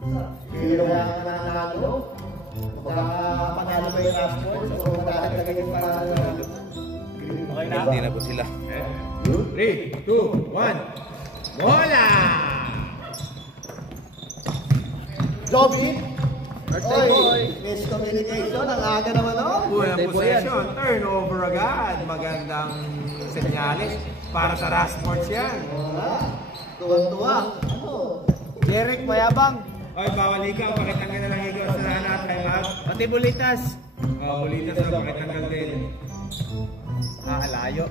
Sino kaya ang nanalo? Magkakapanalo ba yung last point? So, magkakagay yung panalo. Okay na? Hindi na po sila. 3, 2, 1. Bola! Joby! Miscommunication. Ang aga naman o. Unang possession. Turnover agad. Magandang senyales para sa Rashfords yan. Tuwang-tuwa. Derek, mayabang. Oy, bawal ikaw. Pakitanggal na lang ikaw sa lahat. Time out. Pati bulitas. Bulitas na pakitanggal din. Layo.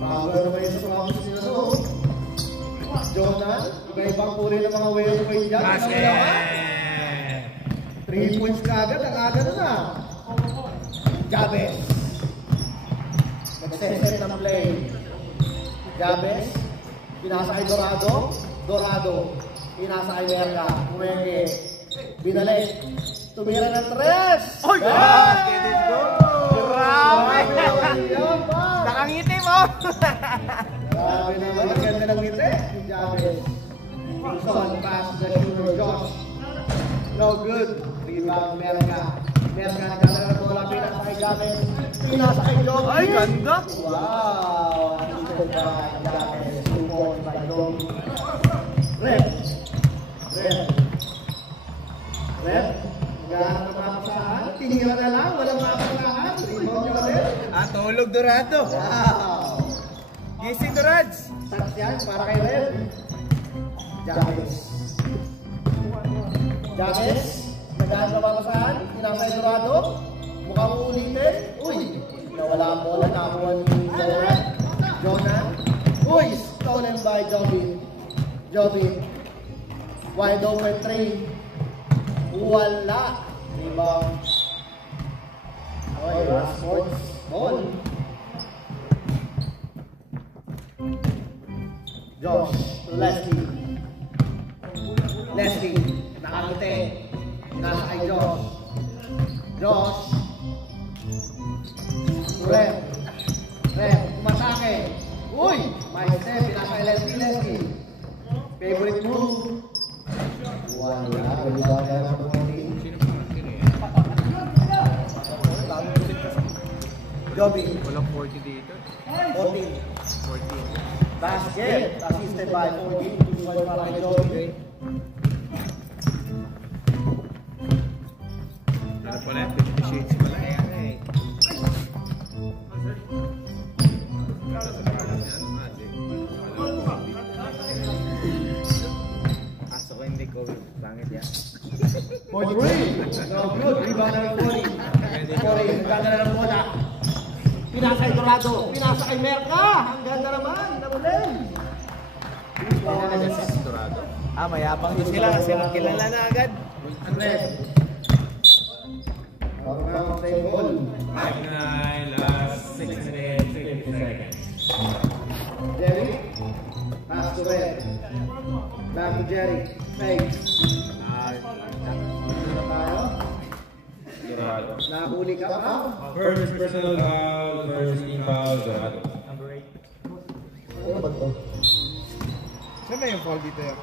Bago naman yung sumama sila to. Jonah, iba-ibang puri ng mga way dyan. Basket! 3 points ka agad, ang aga na. Jabez. Nagseset ng play. Jabez. Pinasa kay Dorado. Dorado. Pinasa kay Merca. Umeke. Binalik. Tumira ng 3. Oy! Basket is go! Grabe! Nakangiti mo! Grabe naman. Ang ganda ng ngiti. Jabez. Wilson. Pass the shooter. Josh. No good. Rebound. Merca. Merca. Nagkala ng bola. Pinasa kay Jabez. Pinasa kay Joby. Ay, ganda! Wow! Jabez. 2 points by Joby. Rep. Gano'n mapasahan. Tinira na lang. Walang mapasahan. Rebound nyo ulit. Tulog Dorado. Wow! Gising Dorads. Stats yan para kay Red. Jabez. Nagdaan sa mapasahan. Pinasay Dorado. Mukhang uulitin. Uy! Nawala ang bola. Nakakuha ni Jonah. Uy! Stolen by Joby. Wide open 3. Wala. Rebound. Okay, Rashfords. Ball. Josh to Leslie. Nakangiti. Nasa kay Josh. Rep. Matake. Uy! May step. Pinasa kay Leslie. Favorite move. Wala. Joby. Walang 40 dito. 14. 14. Basket. Assisted by 14. 2 points para kay Joby. Ano pala? 50 shades pala yan eh. Aso ko hindi ko. Langit yan. 43. No good. Rebound na ng 40. Nagkanda na ng bola. Pinasa kay Dorado. Pinasa kay Merca. Ang ganda naman. Namulim. Dorado. Mayabang din sila kasi kilala na agad. Andres. Round same ball. 5-9, last 6 minutes, 50 seconds. Jerry. Pass to Red. Back to Jerry. Fake. Nakahuli ka pa. First personal foul, first team foul, Dorado. Ano ba ito? Saan ba yung foul dito yan?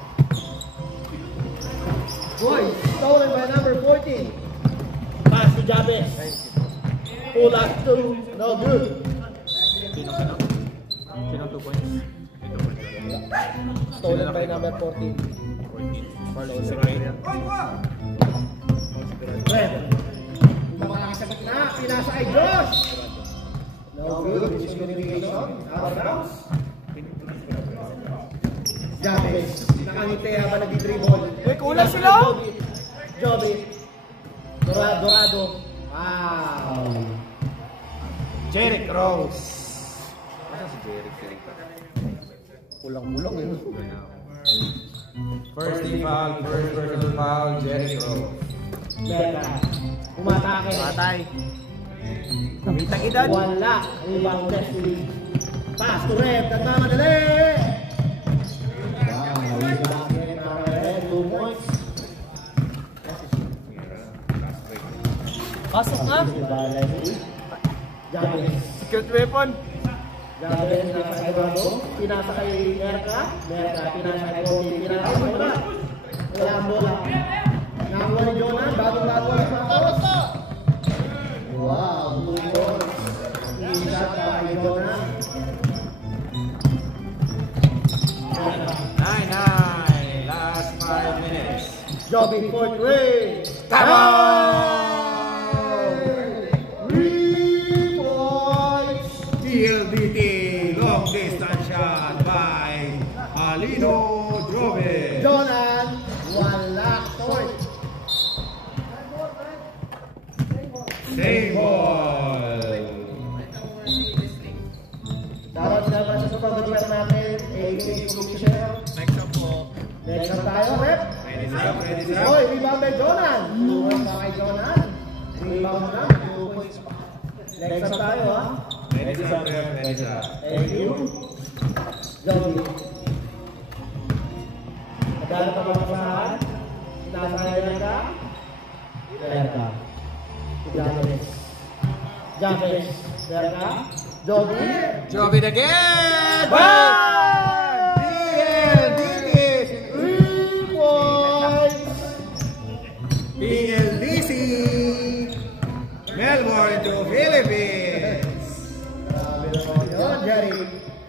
Boy, stolen by number 14. Pass to Jabez. Pull up to, no good. Sino? 2 points? Stolen by number 14. 14. Si Ray. Red. Makakasagot na. Pinasa kay Josh. No good. Miscommunication. Out of bounds. Jabez. Nakangiti habang nag-dribble. Uy, kulang sila! Joby. Dorado. Wow. Jerick Rose. Ano si Jerick? Kulang-kulang eh. First team foul, first personal foul, Jerick Rose. Merca. Umatake. Patay. Kamitang edad. Wala. Rebound Leslie. Pass to Red. Nagmamadali. Red. 2 points. Pasok na. Jabez. Secret weapon. Jabez nasa kay Dorado. Pinasa kay Merca. Pinasa kay Bobby. Pinasa kay Bola. wala ang bola. Nakakuha ni Jonan, bagong-bago ang Santos. Wow, good ball. Isa pa kay Jonan. 9-9. Last 5 minutes. Joby for 3. Tama! 3 points. PLDT long distance shot by Alino Jobe. Jonan, wala. Point. Same ball. Dapat naman sa pag-report natin, AKA Commissioner. Next up po. Next up tayo, Rep. Ready up, ready up. Oy, rebound by Jonan. 2 points pa kay Jonan. Rebound na, 2 points pa. Next up tayo, ha. Ready up, ready up. Thank you. Joby. Magkano pa ba kasahan? Sinasakay ka? Berka. James. James. Berka. Joby. Jobe again! Bye! PLDT! 3 points! PLDC Melbourne to Philippines. Grabe naman yun, Jerry.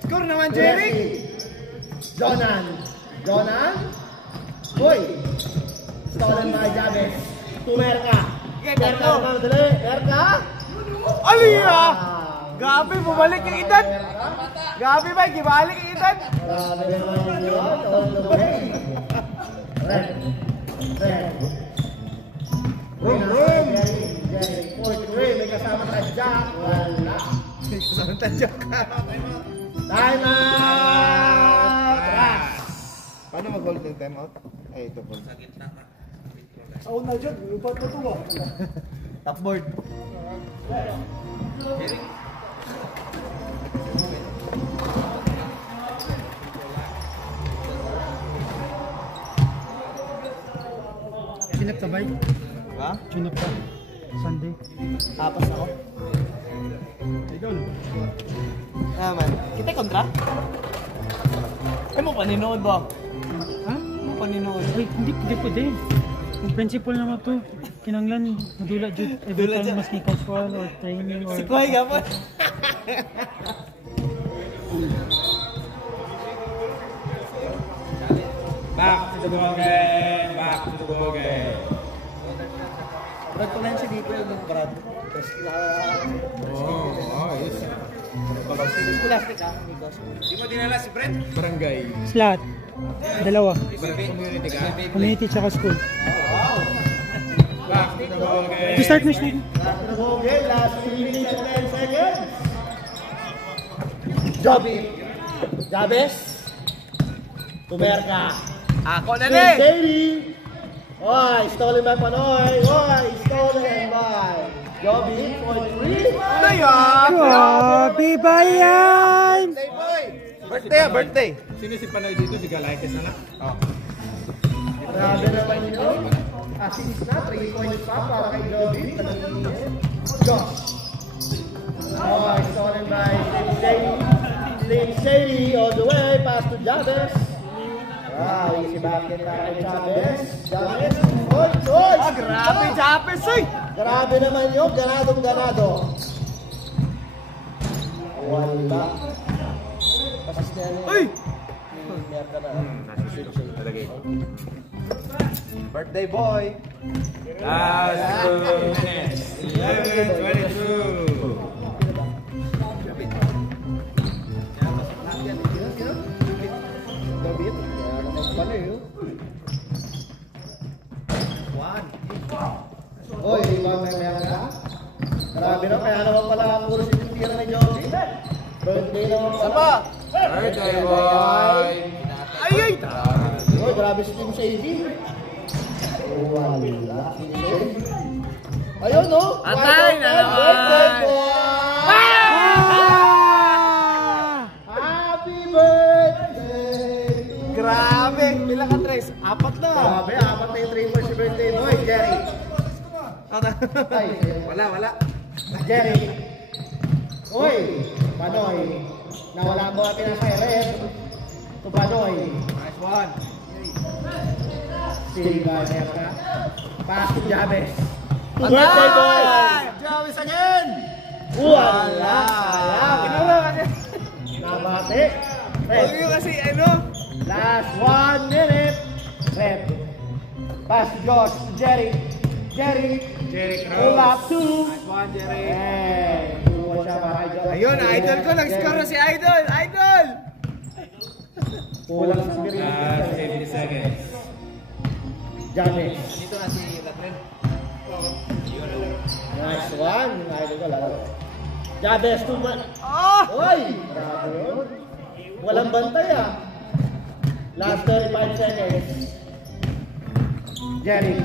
Score naman, Jerry! Jonan. Jonan. Uy. Stolen by James. Tumerka. Berka naman, dali. Berka. Aliya! Gabi, bumalik yung edad! Gabi ba, gibalik yung edad! Grabe naman yun. All the way. Red. Red. Boom, boom. Jerry. 43. May kasama sa Jack. Wala. Saan tadyo ka? Time out! Ras. Paano mag-hold ng time out? Ay, ito po. Oh, na dyan. Upat na ito. Top board. Chinap ka ba? Ha? Chinap ka? Sunday? Tapas ako. Idol. Naman. Kita kontra? Ay mo paninood ba? Ha? Mo paninood. Ay, hindi pwede. Yung principal naman to, kinanglan, madula jud every Dula time dyan. maski casual or training or... Si Kuhay ka po. Back to the ball game. Back to the ball game. Brad ko na yun si dito yung Brad. Tapos Oh, ayos. Scholastic ah, amigos. Di mo dinala si Brent? Barangay. Slot. Dalawa. Community ka? Community tsaka school. Back to the ball game. To start na siya. After the ball game, last 3 minutes and 10 seconds. Joby. Jabez. Tumerka. Ako na Steve rin! Shady. Oy, stolen by Panoy. Oy, stolen by Joby for 3. Dayan! Grabe ba yan? Birthday ah, birthday! Sino si Panoy dito? Si Galaikes na lang? Oh. Grabe naman yun. Assist na, 3 points pa para kay Joby. Josh. Oy, stolen by Steve Shady. Steve Shady all the way, pass to Jabez. Wow, easy basket na kay Jabez. Jabez, oy! Ah, grabe, Japes oy! Grabe naman yun, ganadong-ganado. Wala. Pasis na yan. Uy! Meron ka na. Birthday boy! Last 2 minutes. 11:22. Gabit. Kaya naman pala yun. Oy, rebound na meron ka. Grabe na, kaya naman pala ang puro si tira ni Joby. Birthday naman pala. Sapa! Birthday boy. Ay, ay! Oy, grabe si Team Shady. Wala. Ayun, no? Atay na naman. Birthday boy! Happy birthday! Grabe! Bilang ka, Tres? 4 na! Grabe, apat na yung 3 points si birthday boy, Jerry. Ay, Wala. Jerry. Uy, Panoy. Nawala mo natin ang kay Red. Ito Panoy. Nice one! Stealing by Merka. Pass to Jabez. Birthday boy! Jabez again! Wala! Pinala kasi. Nabate. Huwag nyo kasi ano? Last 1 minute. Red. Pass to Josh. To Jerry. Jerry Cross. up 2. One, Jerry. Eh, tuwa siya para Idol. Ayun, idol ko. Nag-score na si Idol. Idol! Kulang sa spirit. 50 seconds. Jabez. Dito na si Latren. Nice one. Yung idol ko lalo. Jabez to man. Oh! Oy! Grabe yun. Walang bantay ah. Last 35 seconds. Jerry.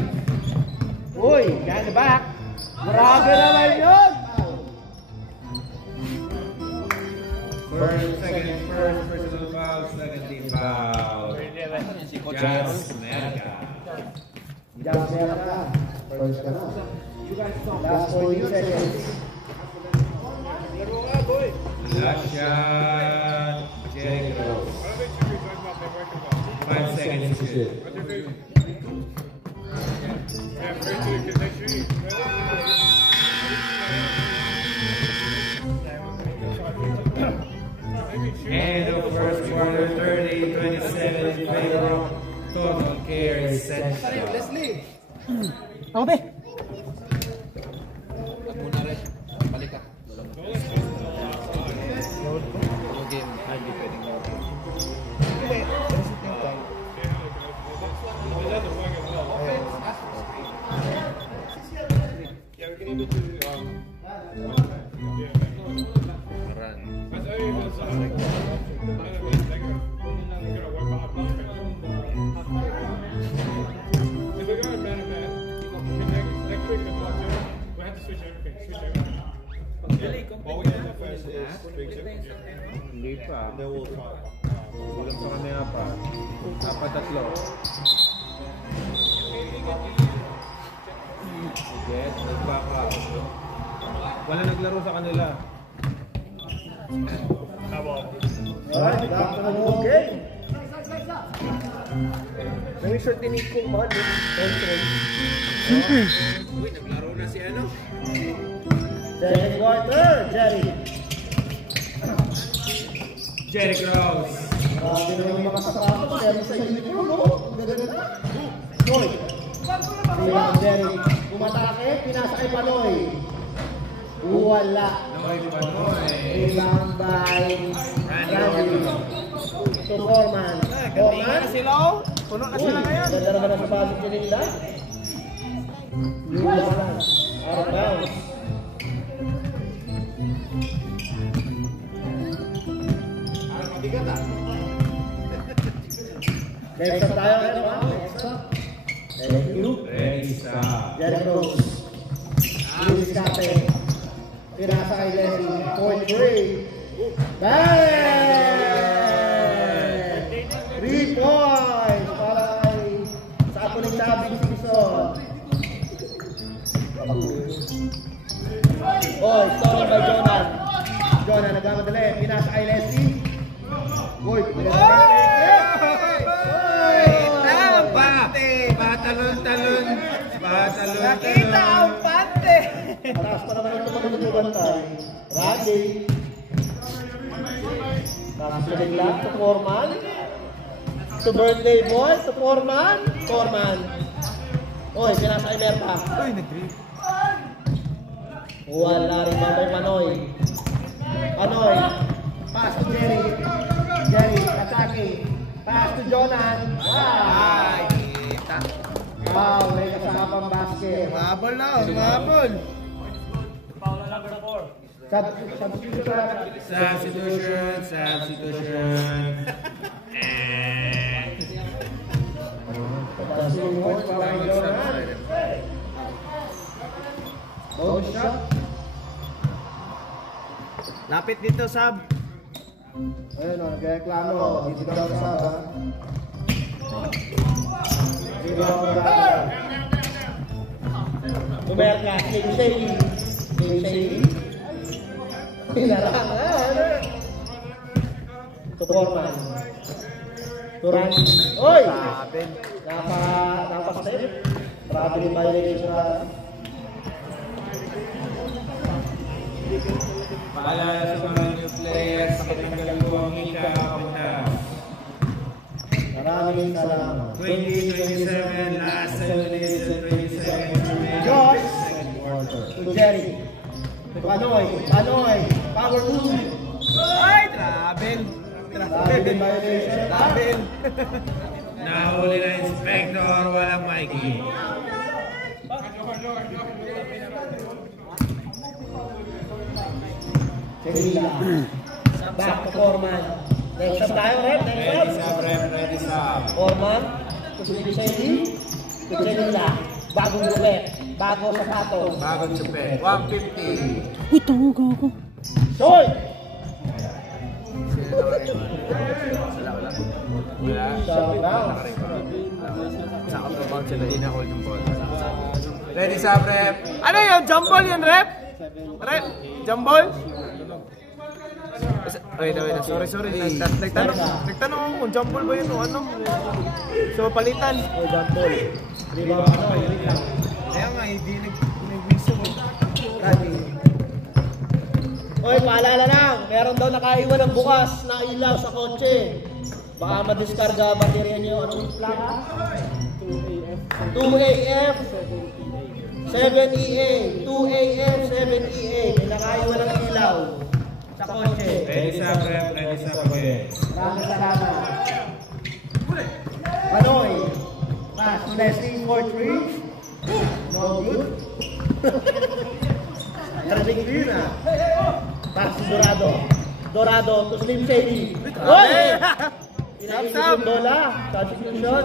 Uy, behind the back. Grabe naman yun. First personal foul, second team foul. Jazz Merka. Jazz Merka. First ka na. Last 40 seconds. Last shot, Jerry Cross. 5 seconds to shoot. End of first quarter, 30-27 in favor of Total Care Central. Leslie. Ako be. Muna rin. Balik ka. Yung game. Hindi pwedeng yung game. Hindi. Reset yung time. Hindi pa. Kulang pa kami apa. Apat tatlo. Get, nag-back up. Wala naglaro sa kanila. Alright, back to the whole game. Nang-short din ko man. Uy, naglaro na si ano? Second quarter, Jerry. Jerry Cross. Grabe na yung makasakama. Jerry sa uniform, no? Ganda-ganda. Noy. Rebound, Jerry. Umatake, pinasa kay Panoy. Wala. Noy Panoy. Rebound by Randy. To Foreman. Ganti na sila oh. Puno na sila ngayon. Ganda naman ang sabasok ni Linda. Yung lang. Out of bounds. Next up tayo. Next up. Thank you. Ready, stop. Jerry Cross. Luis Cape. Pinasa kay Leslie. Point 3. Bang! 3 points para kay sa ako ng sabing si Bison. Oy, stolen by Jonan. Jonan nagmamadali. Pinasa kay Leslie. Uy, Patalon-talon. Nakita ang pante. mataas pa naman ito pag nagbabantay. Randy. Nakasalig lang to Foreman. To birthday boy, to Foreman. Foreman. Oy, pinasa kay Merta. Uy, nag-drip. Wala rin ba kay Panoy? Panoy. Pass to Jerry. Jerry, atake. Pass to Jonan. Ay, kita. Wow, may kasapang basket. Mabol na oh, mabol. Substitution. Bonus shot. Lapit dito, Sab. Ayun o, nagreklamo. Dito daw sa Saba. Dito daw sa Saba. Bumerka, King Shady. King Shady. Pinarangan. To Foreman. To Randy. Oy! Sabi. Napa Traveling violation na. Paalala sa mga new players, pakitanggal po ang ika kapunta. Maraming salamat. 20-27, last 7 minutes and 20 seconds remaining. Josh to Jerry. Panoy, power move. Ay, travel. Traveling violation. Travel. Nahuli na Inspector, walang Mikey. Chenila. Back to Foreman. Next up tayo, rep. Ready Next sub, rep, ready sub. Foreman. To Chenila. Bagong gupet. Bago sapatos. Bagong supet, 150. Uy, tango ka ako. Soy! Wala. Shout out. Sa kapabang sila, hindi na hold yung ball. Ready sub, rep. Ano yun? Jumble yun, rep? Rep? Jumble? Wait, sorry. Nagtanong ako kung jumble ba yun o ano. So, palitan. O, jumble. Rebound Panoy. Kaya nga, hindi nag-wiso mo. Oy, paalala lang. Meron daw nakaiwan ng bukas na ilaw sa kotse. Baka madiskarga baterya niyo. Anong plaka? 2AF 7EA 2AF 7EA. May nakaiwan ng ilaw sa kotse. Ready sub, rep, ready sub again. Maraming salamat. Panoy. Pass. Testing for 3. No good. Trending green ah. Pass to Dorado to Slim Shady. Oy! Inaisip Dola. Substitution.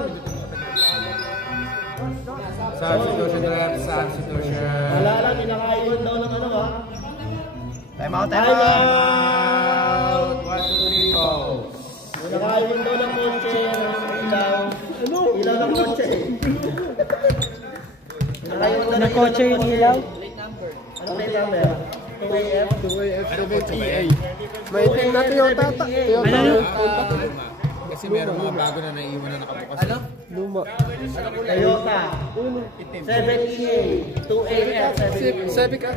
Substitution, rep, substitution. Alala, may nakaiwan daw ng ano ah. Time out. Out. 1, 2, 3, go. May nakaiwan daw ng kotse. Ilaw. Ano? Ilaw ng kotse. Nakaiwan daw Ng kotse yung ilaw? Ano plate number? 2AF 7EA. May team na Toyota. Ano yun? Kasi meron mga bago na naiiwan na nakabukas. Ano? Toyota 7EA 2AF 7EA.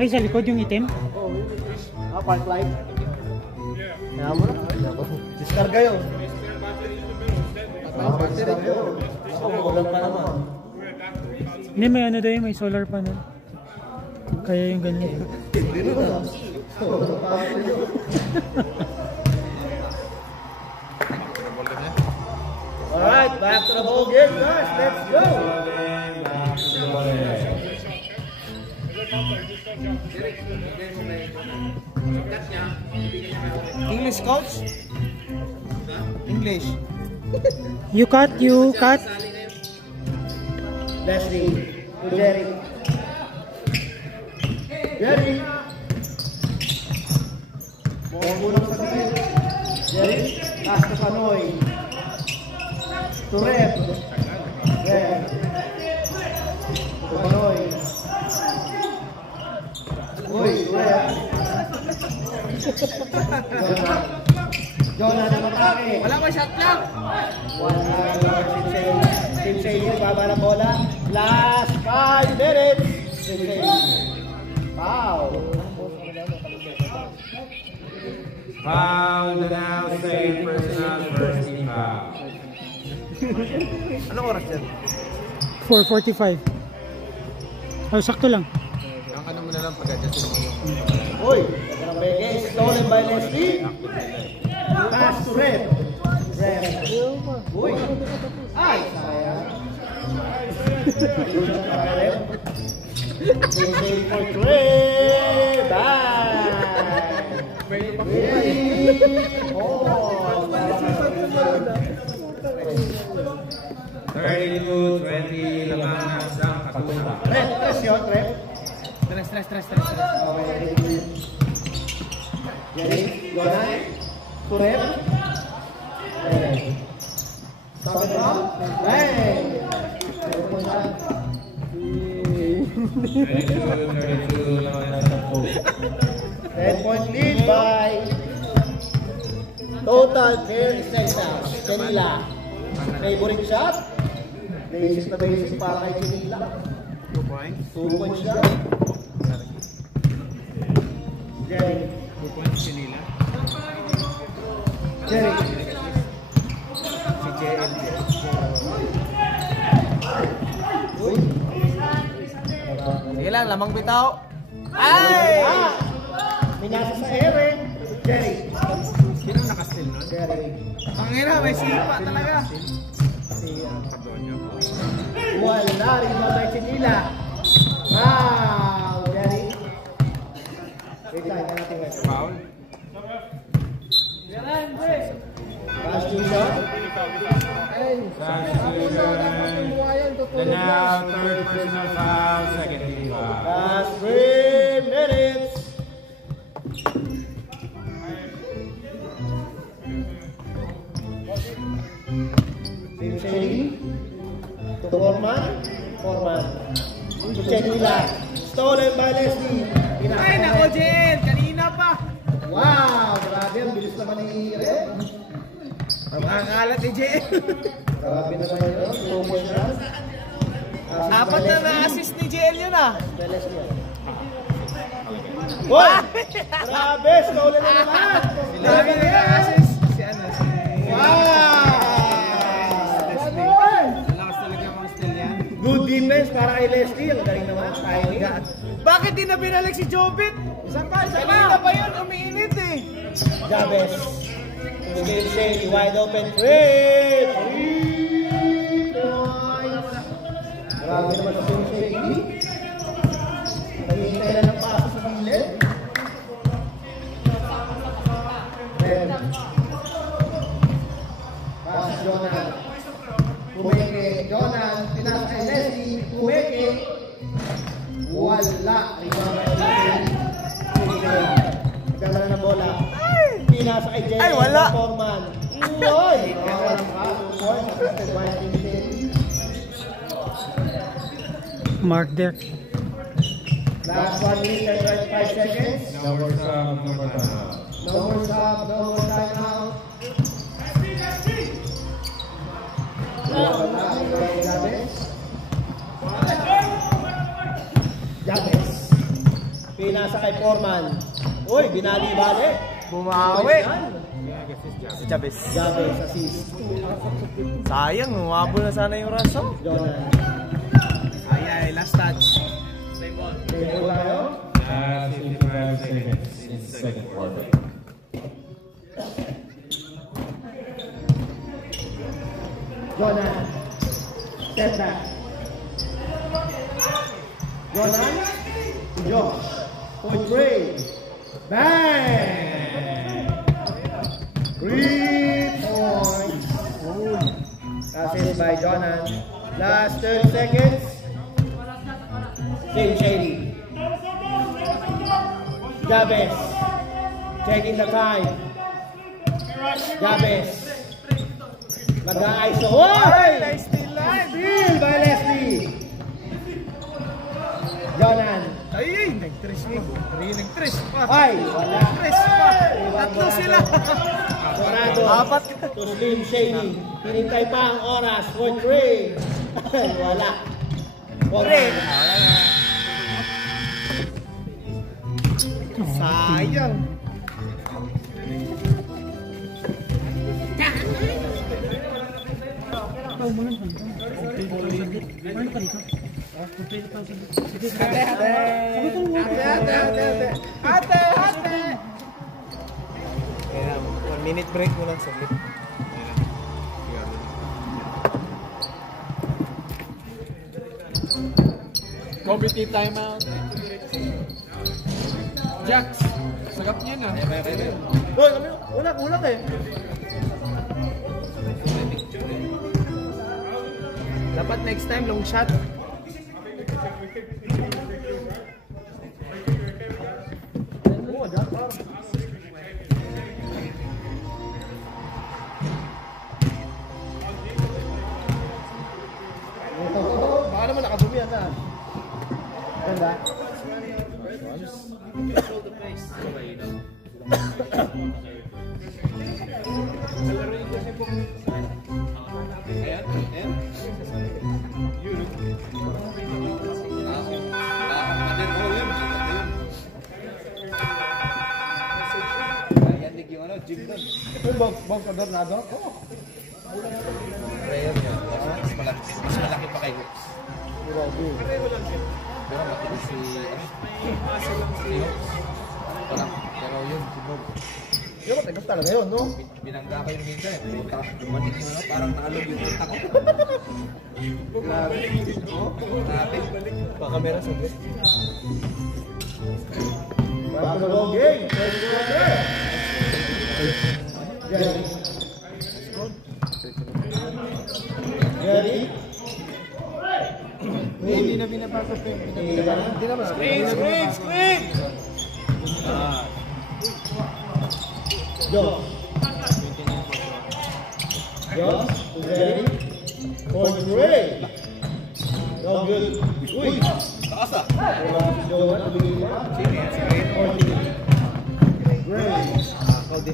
Ay, sa likod yung itim? Park light. Kaya mo na. Diskarga yun. Diskarga yun. Ulan pa naman. Hindi, may ano daw yun, may solar panel. Kaya yung ganyan. Hindi na. Alright, back to the ball game, guys. Let's go. English, coach? English. You cut. Leslie to Jerry. Jerry. Bulang sa gilid. Jerry. Pass to Panoy. To Rep. Rep. To Panoy. Uy, Rep. Jonah na matake. Wala ba shot lang? Team Shady, baba ng bola. Last 5 minutes. Team Shady. Foul. Foul now, save personal, first team foul. Anong oras yan? 4:45. Oh, sakto lang. Ang ano mo na lang pag-adjust mo yung... Uy, nagkarang beke. Stolen by Leslie. Pass to Red. Red. Uy. Ay, sayang. Save for Trey. Bye. 32-20 lamang na isang katuha. Red, tres yun, Red. Stress. Jerry, Jonah. To Red. Sabi na. Hey. 32 lamang na isang katuha. 10-point lead by Total Fair Essentials. Canila. Favorite shot? Basis na basis para kay Chinila. 2 points. 2 points siya. Jerry. 2 points si Nila. Jerry. Si JL. Uy. Sige lang, lamang bitaw. Ay! Minasa sa ere. Jerry. Sino naka-steal nun? Jerry. Ang ina, may sipa talaga. Pardonyo. Wala rin mo kay Chinila. Wow! Jerry. Wait lang, yan natin guys. Foul. Last two shot. Ay, And now, third personal foul, second team foul. last 3 minutes. Team Shady. To Foreman. To Chinila. Stolen by Leslie. Ay, nako, Jen! Kanina pa! Wow! Grabe, ang bilis naman ni Red. Ang makakalat ni Jen. Grabe naman yun. 2 points run. Apat na na-assist ni JL yun ah. By Leslie. Uy! Grabe! Stolen na naman! Sinabi na na-assist. Si ano, si... Wow! Lakas talaga mga steal yan. Good defense para kay Leslie. Ang galing naman. Tiny. Bakit di na binalik si Jobit? Isa pa. Kanina pa yun, umiinit eh. Jabez. Still Shady. Wide open. Great! 3 points. Grabe naman sa Team Shady. Nagihintay na ng paso sa gilid. Red. Pass Jonan. Kumeke. Jonan. Pinasa kay Leslie. Kumeke. Wala. Gala na bola. Pinasa kay Jerry. Ay, wala. Foreman. Uy! Walang paso. Points. Assisted by Team Shady. Mark there. Last 1 minute and 25 seconds. No more sub, no more timeout. No more stop, no more timeout. Jabez. Pinasa kay Foreman. Uy, binali-bali. Bumawi. Si Chavez. Jabez, assist. Sayang, umabol na sana yung raso. Jonan. Ay, last touch. Table tayo. Last 55 seconds in the second quarter. Jonan. Step back. Jonan. Josh. Point break. Bang! 3 points. Assist by Jonan. Last 30 seconds. Team Shady. Jabez. Taking the time. Jabez. Mag-a-ISO. Oy! Nice steal line. Steal by Leslie. Jonan. Ay, nag-tres mo. Nag-tres pa. Ay, wala. Nag-tres pa. Tatlo sila. Dorado. Apat. To Team Shady. Hinintay pa ang oras for 3. Wala. Pre. Sayang. Ikaw mo lang. Ano ka dito? Ate. Kaya 1 minute break mo lang saglit. Committee timeout. Jax, sagap niya na. Hoy, unak eh. Dapat next time long shot. Baka naman nakadumi yan na. Ganda. Ayan. yung box Adornado? Oo. Prayer niya. Mas malaki pa kay Hoops. Grabe. Pero matilis si Hoops. Pero yun, si Bob. Yung matigas talaga yun, no? Binangga ko yung minsan. Dumating yung parang naalog yung utak ko. Grabe. Pakamera sa bit. Bago na ball game. Jerry. Jerry. Hindi na binapasok pa yung hindi na ba? Screen! Josh. Josh. Jerry. Coach Ray. No good. Uy! Taas ah. Wala si Johan. Nabigay pa. Sige, sige. Ray. Ako din.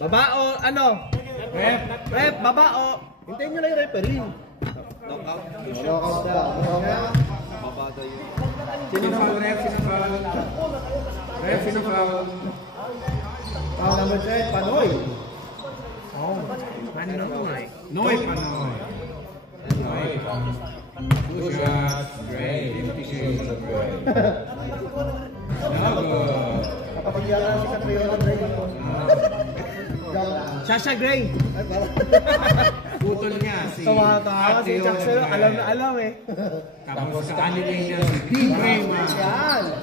Baba o ano? Rep, baba o. Hintayin nyo lang yung referee. Knockout. Knockout daw. Babado yun. Sino foul? Sino foul? Foul number 10, Panoy. Noy Panoy. Two shots. Great. 50 shades of gray. Kapapagyalan na si Catriona Dragon. Sasha Gray. Putol niya si Tumatawa si Chuck sa'yo. Alam na alam eh. Tapos sa kanila niya si Big Raymond. Yan.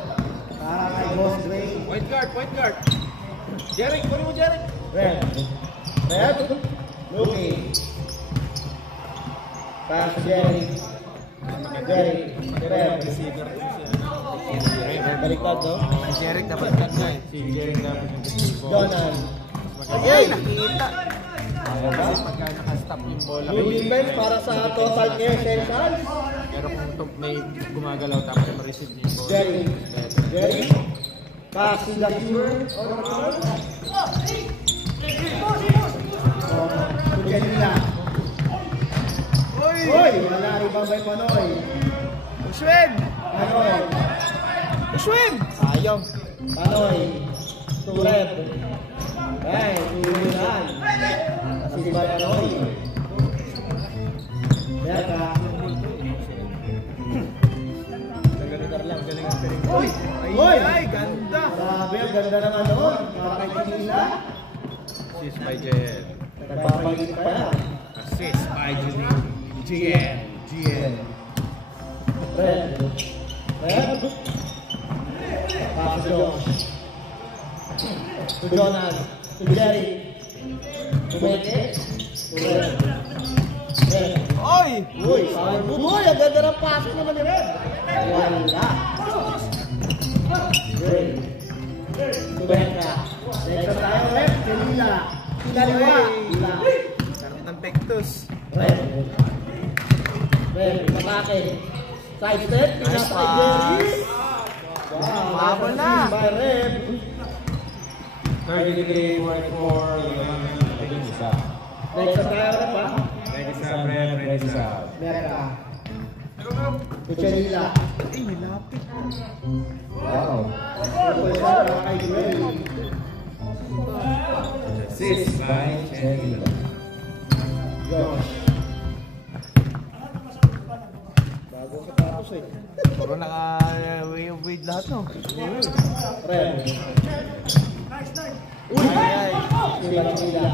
Para kay Boss Dre. Point guard. Jeric, kunin mo Jeric. Red. Red. Luki. Pass Jerry. Jerry. Red. Baliktad, no? Si Jeric dapat kanya eh. Si Jeric dapat Donan. Ay, nakita. Kasi pagka nakastop yung bola. Yung defense para sa total care, Central. Pero kung may gumagalaw tapos ma-receive niya yung bola. Jerry. Jerry. Pass to the keeper. Kujanila. Uy! Wala ribang by Panoy. Uswin! Panoy. Uswin! Sayang. Panoy. Tulep. Ay, tulunan. Kasi ba Panoy? Merka. Uy! Uy! Ay, ganda. Grabe, ang ganda naman doon. Para kay Kinila. Assist by JL. Nagpapagigit pa yan. Assist by GN. Red. Red. Pass to Josh. To Jonas. To Jerry. To Mete. To Red. Red. Oy! Uy, sayang po. Uy, ang ganda ng pasok naman ni Red. Wala. Red. To Becca. Next na tayo, Red. Kelila. Kilaliwa. Kila. Sarap ng pektos. Red. Red. Matake. Side step. Pinasa kay Jerry. Wow. Habol na. By Red. 33.4. Next na tayo, Red pa. Ready sa. Merka. Kuchanila. Ay, malapit. Wow. Ito sa kay Jerry. Assist by JL. Josh. Bago sa tapos eh. Puro naka-wave lahat no. Red. Uy! Ay! Kuchanila.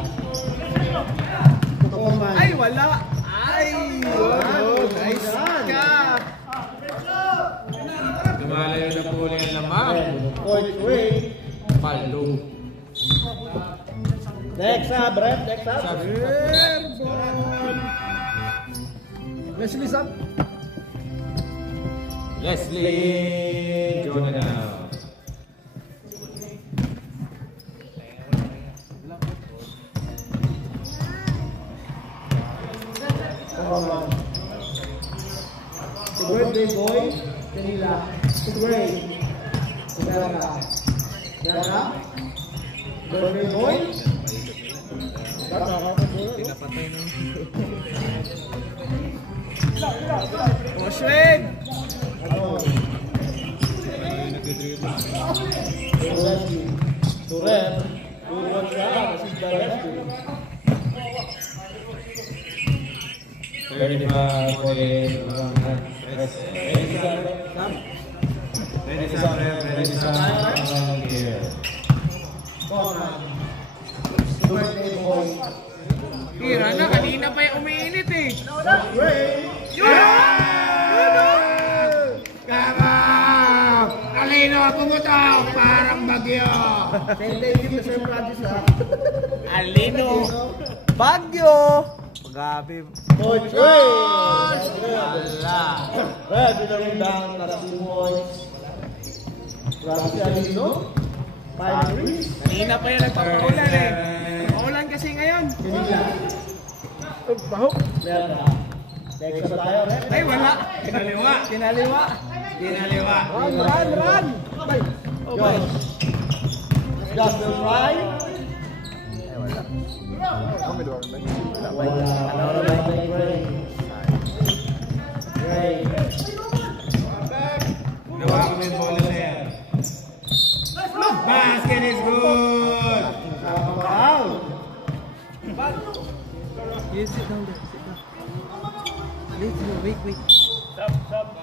Tukoman. Ay, wala! Ay! Nice ka! Lumalayo na po ulit ang lamang. Coach Ray. Paldo. Next up, Red. Next up. Airball! Leslie Sam? Leslie Jonah. Si birthday boy. Kanila. Si Ray. Si Merka. Merka. Birthday boy. Pinapatay na. Uswin! Ano? good rebound. Turet. Turet siya. Kasi the rescue. 35, 48, ready sa here. Birthday boy. Tira na, kanina pa yung umiinit eh. Kama! Alino, pumutok! Parang bagyo! Thank you, Sir Francis. Alino. Bagyo. Gabi. Coach Ray! Wala. Red with the rebound. That's 2 points. Francis Alino. 5 3. Kanina pa yung nagpapaulan eh. Paulan kasi ngayon. Baho. Next na tayo, Red. Ay, wala. Kinaliwa! Kinaliwa. Kinaliwa! Run. Abay. Abay. Just will try. Wala. Ano na ba Ray? Ray. Nawa ko yung bola na yan. Basket is good! Out. Yes, sit down there. Sit down. Wait.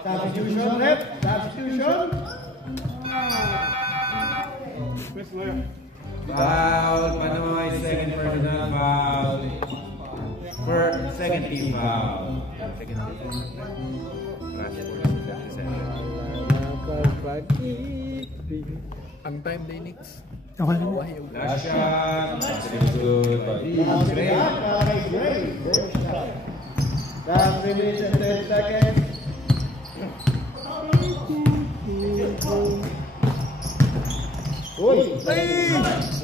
Substitution, Rep. Substitution. Foul, Panoy, second personal foul. Second team foul. Ang time day Knicks. Okay lang. Last shot. Basket is good. Last shot para kay Gray. Great shot. Last 3 minutes and 30 seconds. Uy!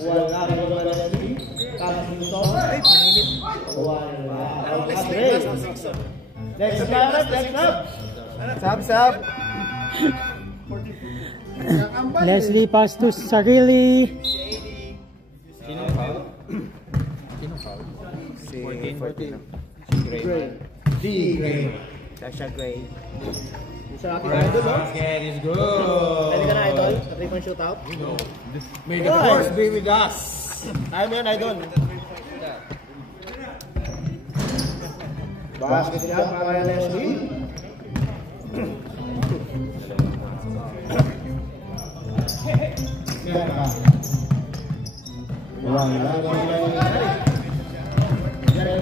Wala rin ba na si Tapos nito? Wala. Next up. Sab. Leslie pass to Sarili. Sinong foul? Si 14. Gray. D. Gray. Sasha Gray. Isa ating idol, no? Basket is good. Pwede ka na, idol? Sa 3-point shootout? May the force be with us. Ayaw mo yan, idol. Basket niya para kay Leslie. Wala. Jari.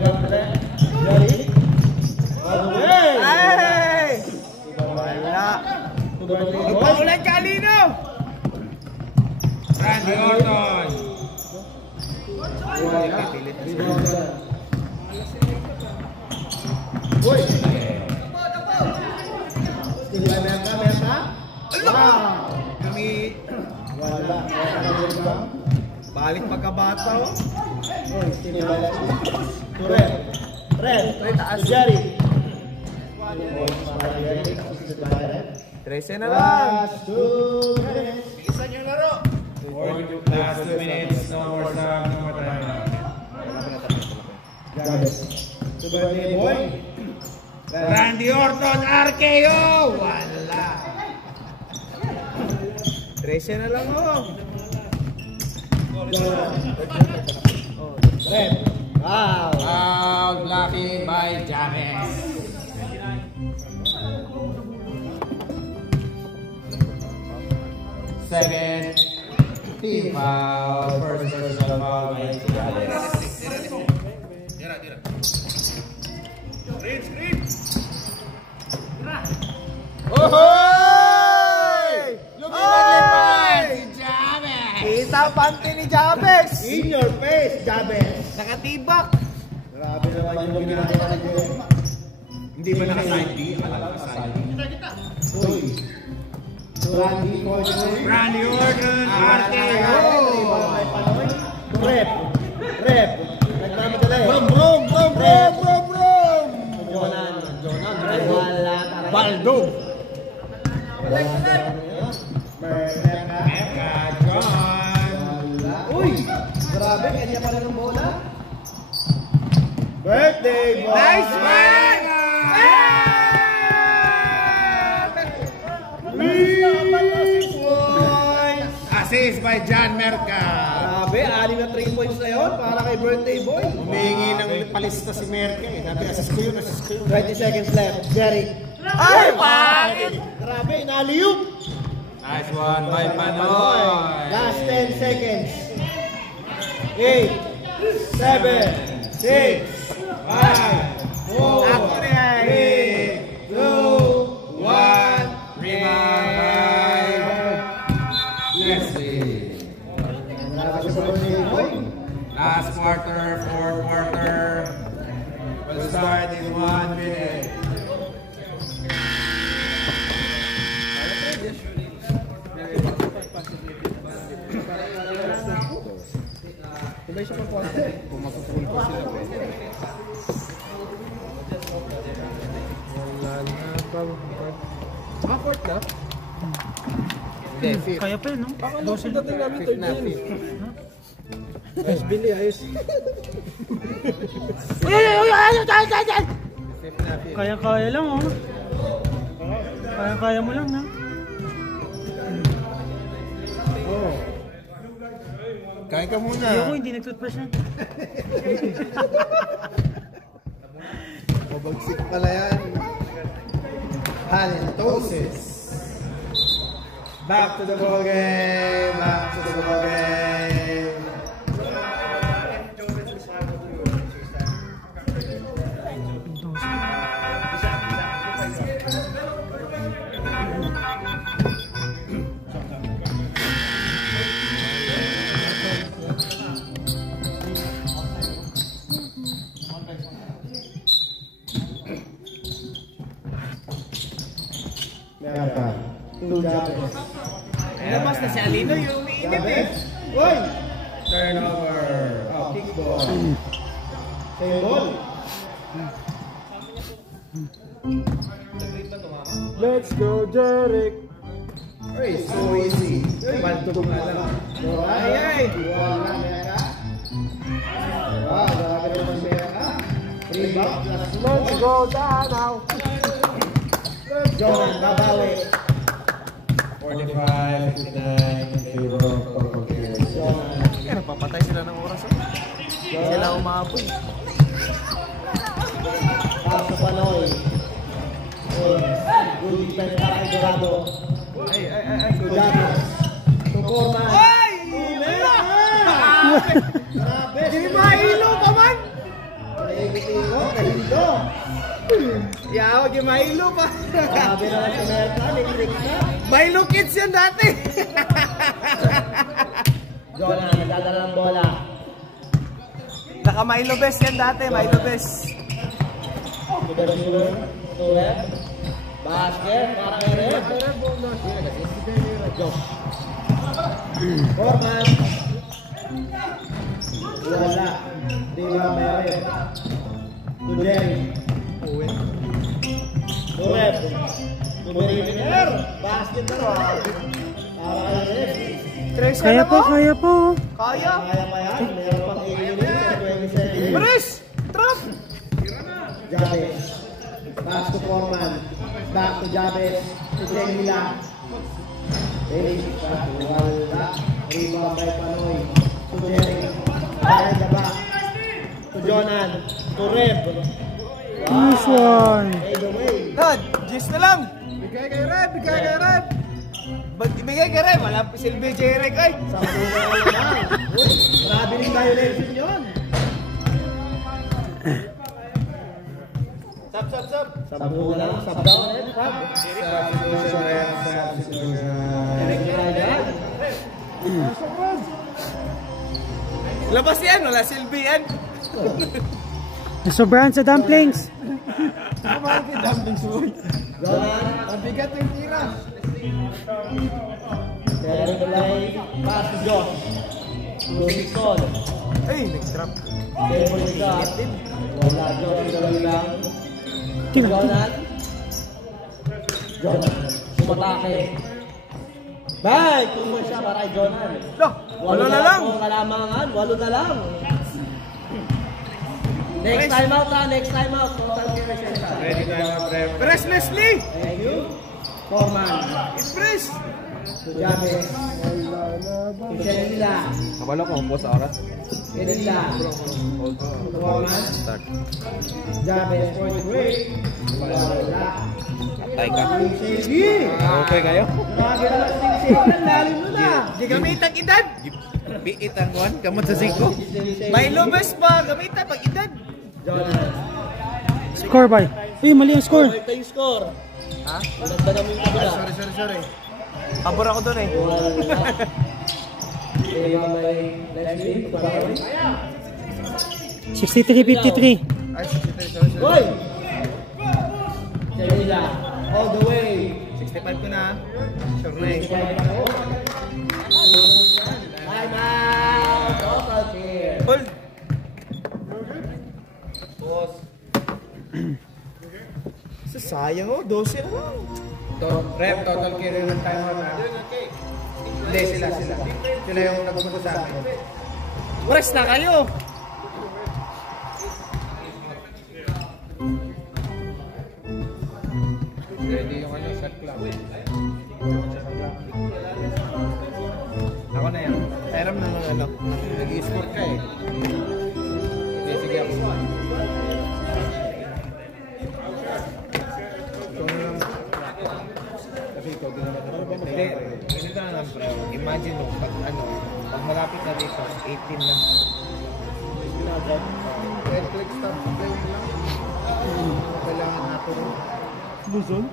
Ay! Wala. Paulan ka, Alino! Randy Orton. Uy! Meta. Wow! Kami Wala. balik pagkabata oh. Uy, sino ba Red. Jari. 13 na lang. Last 2 minutes. Last 2 minutes. No more time. No more time. Gabes. To birthday boy. Randy Orton, RKO! Wala. 13 na lang oh. Red. Wow. Foul blocking by James. Second team foul. First personal foul by James. Ohoy! Lumipad si James. Kita panty ni Jabez. In your face, Gabes. Nakatibak. Grabe naman yung ginagawa ni Jay. Hindi ba naka-side B? Alam ka side B. Uy. Randy Orton. Randy Orton, RKO! Rep. Nagmamadali. Brom. Jonan. Wala. Baldo. Mecca, John! Uy! Grabe, kanya pala ng bola. Birthday boy! Nice one! assist by John Merca. Grabe, 6 na 3 points na yun para kay birthday boy. Humingi ng palista si Merca eh. Sabi, assist ko yun. 20 seconds left. Jerry. Ay, bakit? Grabe, inaliyup. Nice one by Panoy. Last 10 seconds. 8, 7, 6, 5, 4, 3, 2, 1. Rebound by Leslie. Last quarter, fourth quarter. Will start in 1 minute. Kaya pa yun, no? Dosin na Ayos, Billy, ayos. Kaya lang, oh. Kaya mo lang, ha? Kain ka muna. Ayoko, hindi nag-toothbrush na. Mabagsik pala yan. Halitosis. Back to the ball game. Back to the ball game. Labas na si Alino yung umiinit eh. Uy! Turnover. Oh, kickball. Sa'yo ball. Let's go, Jeric. Uy, so easy. Pantog nga lang. Ay, ay! Wala, Mera. Wow, grabe naman Mera. Rebound plus Let's go, Danaw. John, babawi. 45, 59 in favor of Purple Gears. Kaya napapatay sila ng oras. Hindi sila umapoy. Pass sa Panoy. Good defense para kay Dorado. To Javis. To Corman. Ay! Grabe! Hindi mahilo pa man! Naigit-iro, kahilo. Yaw, di mahilo pa. Grabe naman si Merca, may trick na. Mahilo kids yan dati. Jonah, nagdadala ng bola. Naka Milo best yan dati, Milo best. To the shooter. To Reb. Basket, para kay Reb. Josh. Corman. Wala. Di ba may Reb? To Jerry. To Reb. To Beriner. Basket na ro. Para kay Reb. Tres Kaya na po, mo. kaya po. Kaya. Kaya pa yan. Meron pang 8 minutes and 20 seconds. Pres! Trap! Javes. Pass to Corman. Back to Javes. To Jengila. Wala. Rebound by Panoy. To Jerry. Behind the back. To Jonan. To Reb. Nice one. Fade away. Dad, Jis na lang. Bigay kay Reb, bigay kay Reb. Ba't ibigay kay Reb? Wala pa silbi Jerek ay. Sa mga lang. Uy, grabe rin violation yun. Sab. Sabu na lang. Sub down. Sub. Labas yan, wala silbi yan. Nasobrahan sa dumplings. Jonan. Mabigat yung tira. Pero tulay. Pass to Josh. To Nicole. Ay, nag-trap. Table the shot. Wala. Josh. Tuloy lang. Jonan. Jonan. Sumatake. Bay! Tumbo siya para kay Jonan. Loh, wala na lang. Kung kalamangan, 8 na lang. Next time out ha, next time out. Total carry siya. Ready time out, Rep. Pres Leslie. Thank you. Corman. It's Pres. To James. Janila. Kabalo ko po sa oras. Janila. Foreman. Start. Jabez point break. Wala. Patay ka. Sige. Okay kayo? Grabe naman si Sega. Lalim mo na. Di gamitan edad. Biit ang kuhan. Kamot sa 5. May lubes pa. Gamitan pag edad. Score by. Uy, mali ang score. Ito yung score. Ha? Nagda namin yung kabila. Sorry. Pabor ako doon eh. Next game. 63-53. Ay, sorry. Hoy! Janila. All the way. 65 ko na. Sure na eh. Time out. Total kill. Hold. Sayang oh, 12 na lang. Rep, total carry ng timeout na. Hindi, sila. Sila yung nagsuko sa akin. Press na kayo. Ready yung shot clock. Ako na yan. Teram na ng Nag-i-score ka eh. Okay, sige ako. Hindi, ganito na lang bro. Imagine mo, pag malapit na dito, 18 na. Click stop playing lang. Kailangan natin. Luzon?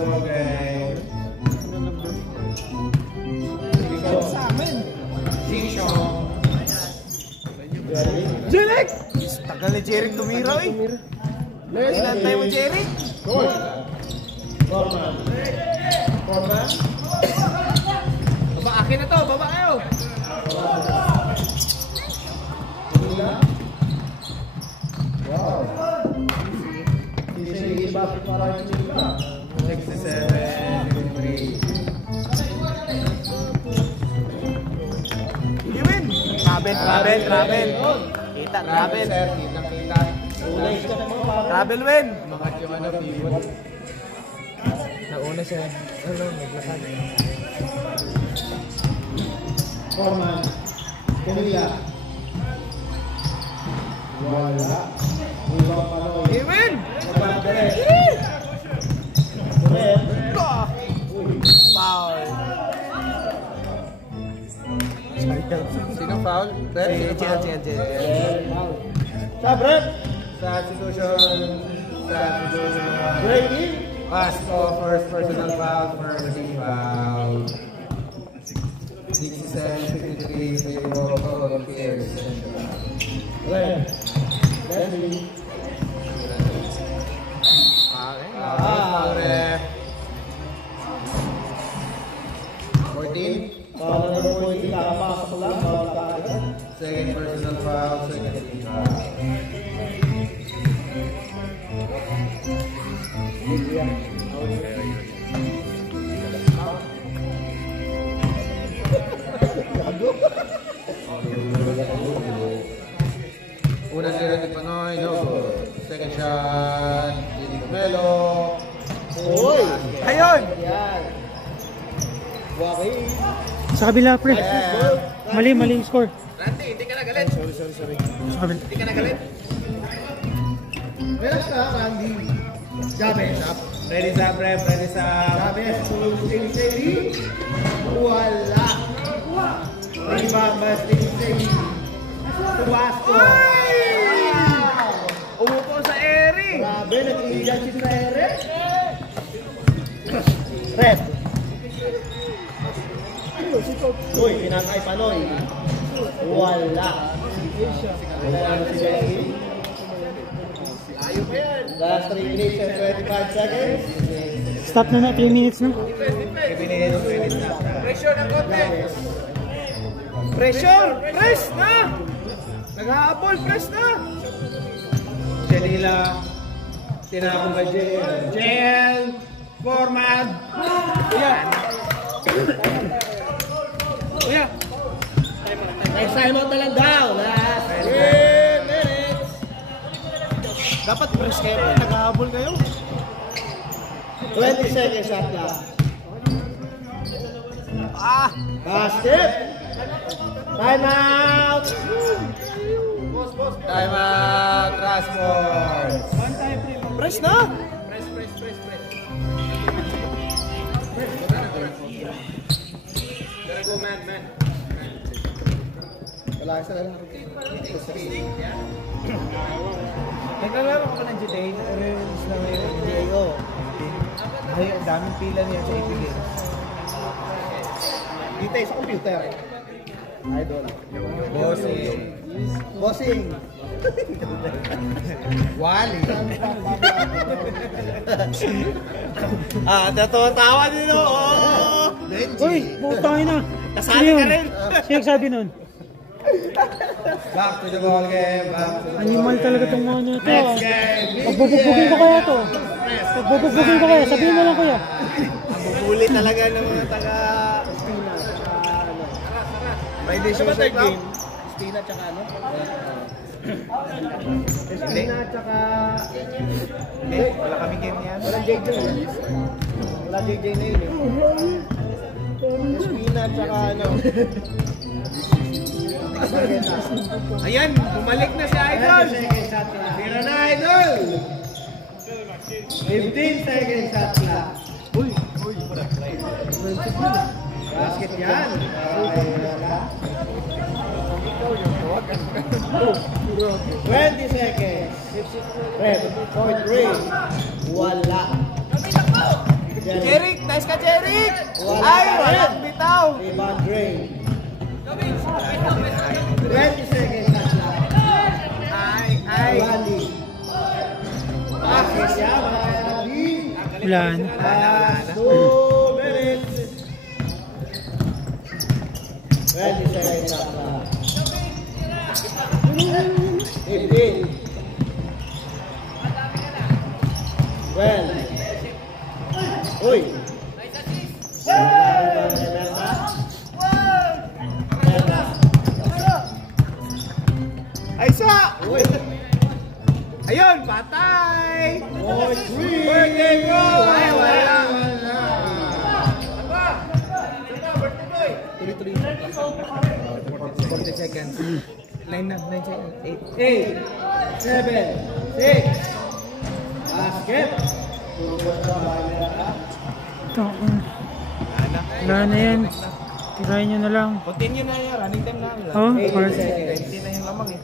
Okay. Sa amin. Sisho. Jeric! Tagal ni Jeric tumira eh. Inantay mo Jeric. Foreman. Baba, akin na to. Baba kayo. Wow. Sige, bakit parang sila? 67-3. You win. Travel. Kita, travel. Sir, kita. Travel win. Mga yung pivot. Nauna siya. Naglakad. Foreman. Kumila. Wala. Ibang panoy. You win. Mabandere. Foul. Sino foul? Rep? Jen. Sabrep. Substitution. Brady. Pass ko, first personal foul, first foul. 67-53, favor of Pierce. Red. Leslie. Ref. 14. Para na po hindi nakapasok lang. Bawal ka agad. Second personal foul, second foul. Una zero ni Panoy, no good. Second shot, Didi Melo. Uy! Ayun. Yan. Waki. Sa kabila, pre. Mali yung score. Randy, hindi ka nagalit. Sorry. Sa kabila. Hindi ka nagalit. Relax na, Randy. Jabez. Ready sa ref, ready sa... Jabez. Sing. Wala. Ribambas. Sing. Tuwasko. Umupo sa Eri. Grabe, nag-iigan si Tere. Red. Uy, pinakay Panoy. Wala. Wala na si Becky. Last 3 minutes and 25 seconds. Stop na 3 minutes na. Pressure ng konti. Pressure! Press na! Nag-aabol, press na! Janila. Tinapong kay JL. Forman. Yan. Kuya. Next time out na lang daw. Last 3 minutes. Dapat press kayo, naghahabol kayo. 20 seconds shot clock. Basket! Time out! Time out, Rasmus. Press na! Wala ka sa lalaki. Naglalaro ko ng GTA. Release na ngayon. Diego. Ay, ang daming pila niya sa Epic Games. Dito sa computer. Idol. Bossing. Bossing. Wally. Tatawa din o. Uy, putangin na. Kasali ka rin. Sino nagsabi nun? Back to the ball game. Back to the Animal ball talaga game. itong mga nito. Next game. Pagbubugin ko kaya to. Pagbubugin ko kaya. Sabihin mo lang kuya. Ang bubuli talaga ng mga taga... Friday Suicide Game. Spina tsaka ano? Hindi. Spina tsaka... Hindi, wala kami game niyan. Walang JJ. Wala JJ na yun eh. Spina tsaka ano? Ayan, bumalik na si Idol. 20 seconds shot clock. Tira na, Idol! 15 seconds shot clock. Basket yan. 20 seconds. Red, point range. Wala. Jeric, nice ka Jeric. Wala. Ay, walang bitaw. Rebound range. 20 seconds shot clock. Ay. Wali. Basket yan. Wali. Wala na. Last 2 minutes. 20 seconds shot clock. 15. 12. Uy! Ay, sa! Ayun, patay! Oh, sweet! Birthday bro! Ay, wala! 40 seconds. 9 na, 9 seconds. 8. 8, 7, 6. Basket. Ito. Wala na yan. Tirahin nyo na lang. Continue na yan, running time na. Oh, 8 first. seconds. 20 na yung lamang eh.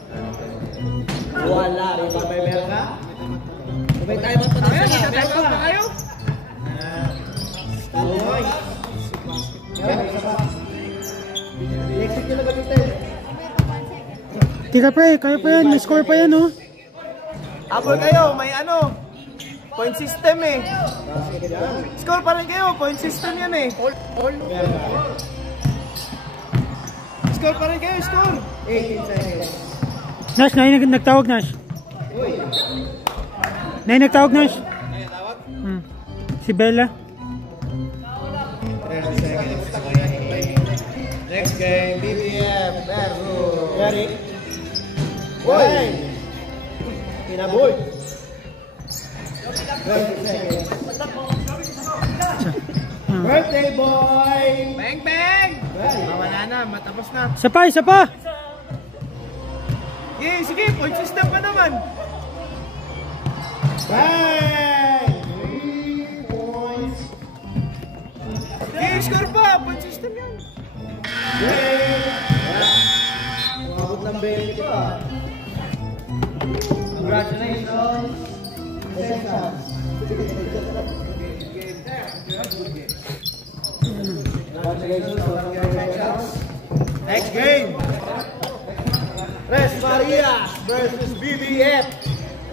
Wala rin pa may meron ka? May time out pa na Ayun, sila. time out na kayo. Uy. Yan, isa pa. I-exit nyo na gamitin. Tika pre, kaya pa yan. May score pa yan oh. Abol kayo, may ano. Point system eh. Basket yan. Score pa rin kayo, point system yan eh. Meron ka. Score pa rin kayo, score. 18 seconds. Nash, nagtawag Nash. Uy. Nagtawag Nash. Si Bella. 30 seconds. Next game, BBF versus Eric. Boy! Pinaboy! 20 seconds. Birthday boy! Bang, bang! Well, Wala na, matapos na. Isa pa, isa pa. Sige, point system pa naman. bang! 3 points. Score pa, point system yan. Game! Umabot ng 20 ko ah. Congratulations! Congratulations! Next game! Res Marias versus BBF.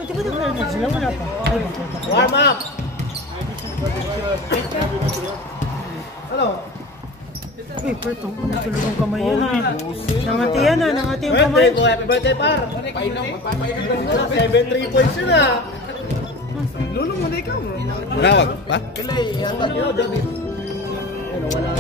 Sila wala pa. Warm up! Ano? Uy, Perto, natulog ang kamay yan ha. Nangati yan ha, nangati yung kamay. Birthday ko, happy birthday par! 7 3 points yun ah! Lulong mo na ikaw. Rawag pa? Kailan yan? Wala.